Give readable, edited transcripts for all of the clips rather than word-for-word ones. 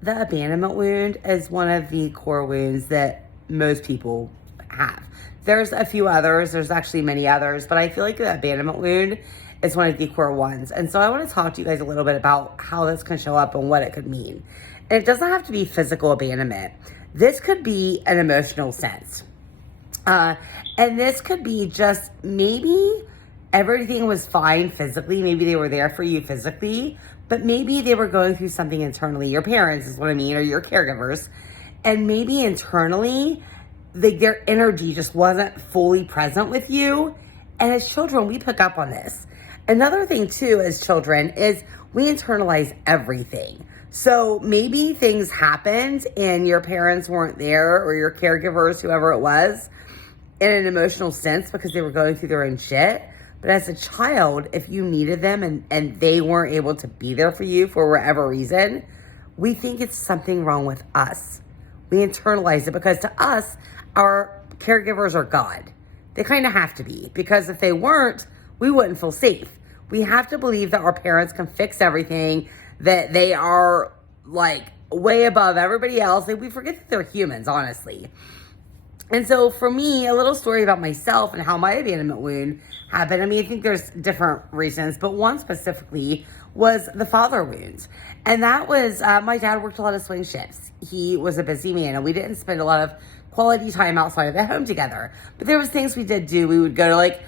The abandonment wound is one of the core wounds that most people have. There's a few others, there's actually many others, but I feel like the abandonment wound is one of the core ones. And so I want to talk to you guys a little bit about how this can show up and what it could mean. And it doesn't have to be physical abandonment. This could be an emotional sense. And this could be just maybe everything was fine physically. Maybe they were there for you physically, but maybe they were going through something internally. Your parents is what I mean, or your caregivers. And maybe internally, their energy just wasn't fully present with you. And as children, we pick up on this. Another thing too, as children, is we internalize everything. So maybe things happened and your parents weren't there, or your caregivers, whoever it was, in an emotional sense because they were going through their own shit. But as a child, if you needed them and they weren't able to be there for you for whatever reason, we think it's something wrong with us. We internalize it because to us, our caregivers are God. They kind of have to be, because if they weren't, we wouldn't feel safe. We have to believe that our parents can fix everything, that they are like way above everybody else. Like, we forget that they're humans, honestly. And so for me, a little story about myself and how my abandonment wound happened. I mean, I think there's different reasons, but one specifically was the father wounds. And that was, my dad worked a lot of swing shifts. He was a busy man, and we didn't spend a lot of quality time outside of the home together. But there was things we did do. We would go to, like,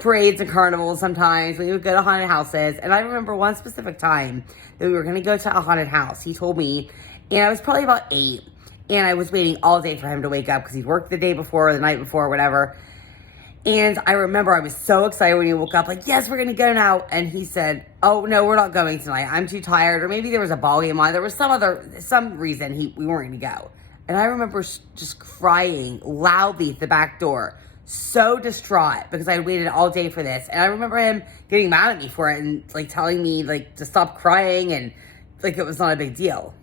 parades and carnivals sometimes. We would go to haunted houses. And I remember one specific time that we were going to go to a haunted house. He told me, and I was probably about 8. And I was waiting all day for him to wake up because he'd worked the day before or the night before or whatever. And I remember I was so excited when he woke up, like, yes, we're going to go now. And he said, oh, no, we're not going tonight. I'm too tired. Or maybe there was a ball game on. There was some reason we weren't going to go. And I remember just crying loudly at the back door, so distraught because I waited all day for this. And I remember him getting mad at me for it and, like, telling me, like, to stop crying and, like, it was not a big deal.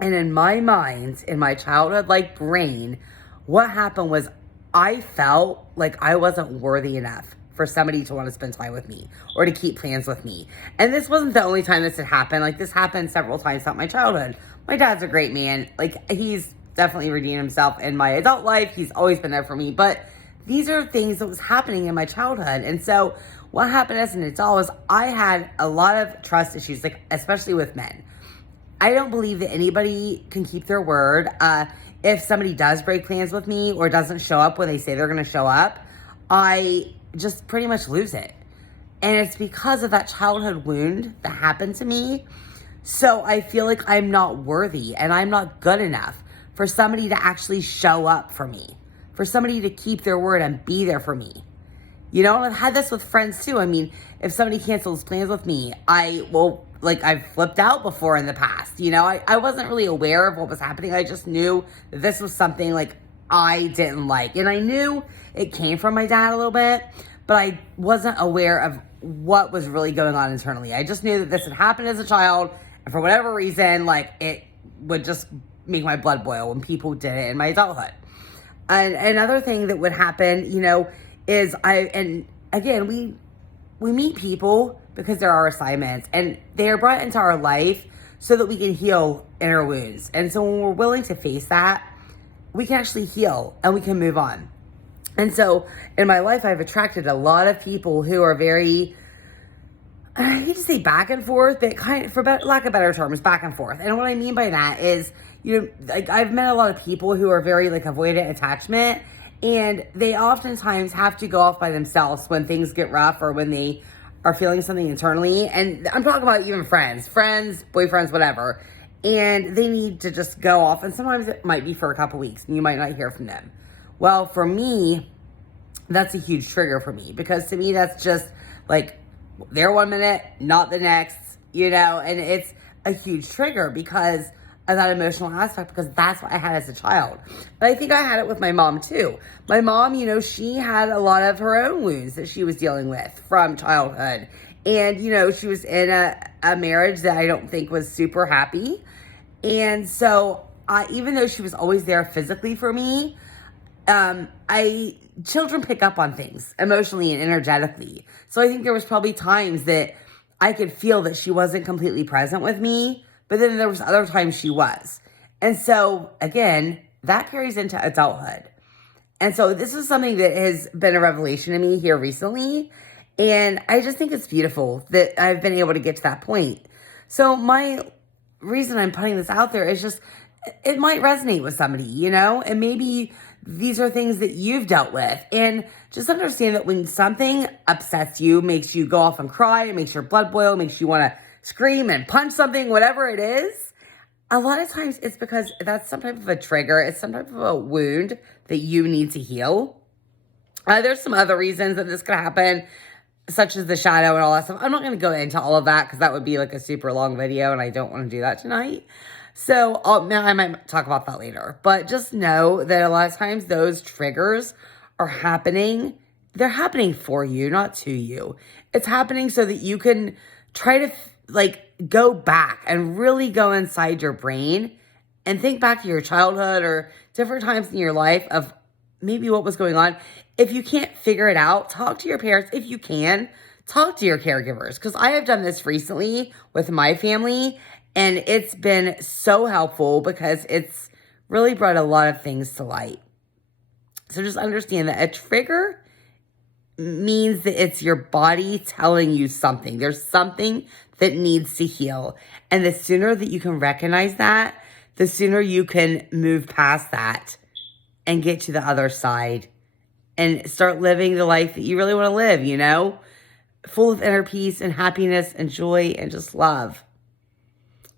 And in my mind, in my childhood, like, brain, what happened was I felt like I wasn't worthy enough for somebody to want to spend time with me or to keep plans with me. And this wasn't the only time this had happened. Like, this happened several times throughout my childhood. My dad's a great man. Like, he's definitely redeemed himself in my adult life. He's always been there for me. But these are things that was happening in my childhood. And so what happened as an adult was I had a lot of trust issues, like, especially with men. I don't believe that anybody can keep their word. If somebody does break plans with me or doesn't show up when they say they're going to show up, I just pretty much lose it. And it's because of that childhood wound that happened to me. So I feel like I'm not worthy and I'm not good enough for somebody to actually show up for me, for somebody to keep their word and be there for me. I've had this with friends too. I mean, if somebody cancels plans with me, I've flipped out before in the past. I wasn't really aware of what was happening. I just knew that this was something, like, I didn't like. And I knew it came from my dad a little bit, but I wasn't aware of what was really going on internally. I just knew that this had happened as a child, and for whatever reason, like, it would just make my blood boil when people did it in my adulthood. And another thing that would happen, is we meet people because there are assignments, and they are brought into our life so that we can heal inner wounds. And so when we're willing to face that, we can actually heal and we can move on. And so in my life, I've attracted a lot of people who are very, I hate to say back and forth, but for lack of better terms, back and forth. And what I mean by that is, I've met a lot of people who are very, like, avoidant attachment. And they oftentimes have to go off by themselves when things get rough or when they are feeling something internally. And I'm talking about even friends, boyfriends, whatever. And they need to just go off. And sometimes it might be for a couple weeks and you might not hear from them. Well, for me, that's a huge trigger for me, because to me, that's just like they're 1 minute, not the next, and it's a huge trigger because of that emotional aspect, because that's what I had as a child. And I think I had it with my mom too. My mom, she had a lot of her own wounds that she was dealing with from childhood. And, she was in a marriage that I don't think was super happy. And so even though she was always there physically for me, children pick up on things emotionally and energetically. So I think there was probably times that I could feel that she wasn't completely present with me, but then there was other times she was. And so, again, that carries into adulthood. And so this is something that has been a revelation to me here recently. And I just think it's beautiful that I've been able to get to that point. So my reason I'm putting this out there is just, it might resonate with somebody, you know? And maybe these are things that you've dealt with. And just understand that when something upsets you, makes you go off and cry, it makes your blood boil, makes you want to scream and punch something, whatever it is, a lot of times it's because that's some type of a trigger. It's some type of a wound that you need to heal. There's some other reasons that this could happen, such as the shadow and all that stuff. I'm not going to go into all of that because that would be like a super long video and I don't want to do that tonight. So I might talk about that later. But just know that a lot of times those triggers are happening. They're happening for you, not to you. It's happening so that you can try to go back and really go inside your brain and think back to your childhood or different times in your life of maybe what was going on. If you can't figure it out, talk to your parents. If you can, talk to your caregivers. Because I have done this recently with my family, and it's been so helpful because it's really brought a lot of things to light. So just understand that a trigger means that it's your body telling you something. There's something that needs to heal. And the sooner that you can recognize that, the sooner you can move past that and get to the other side and start living the life that you really want to live, you know? Full of inner peace and happiness and joy and just love.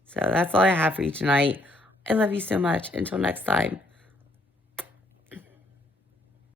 So that's all I have for you tonight. I love you so much. Until next time.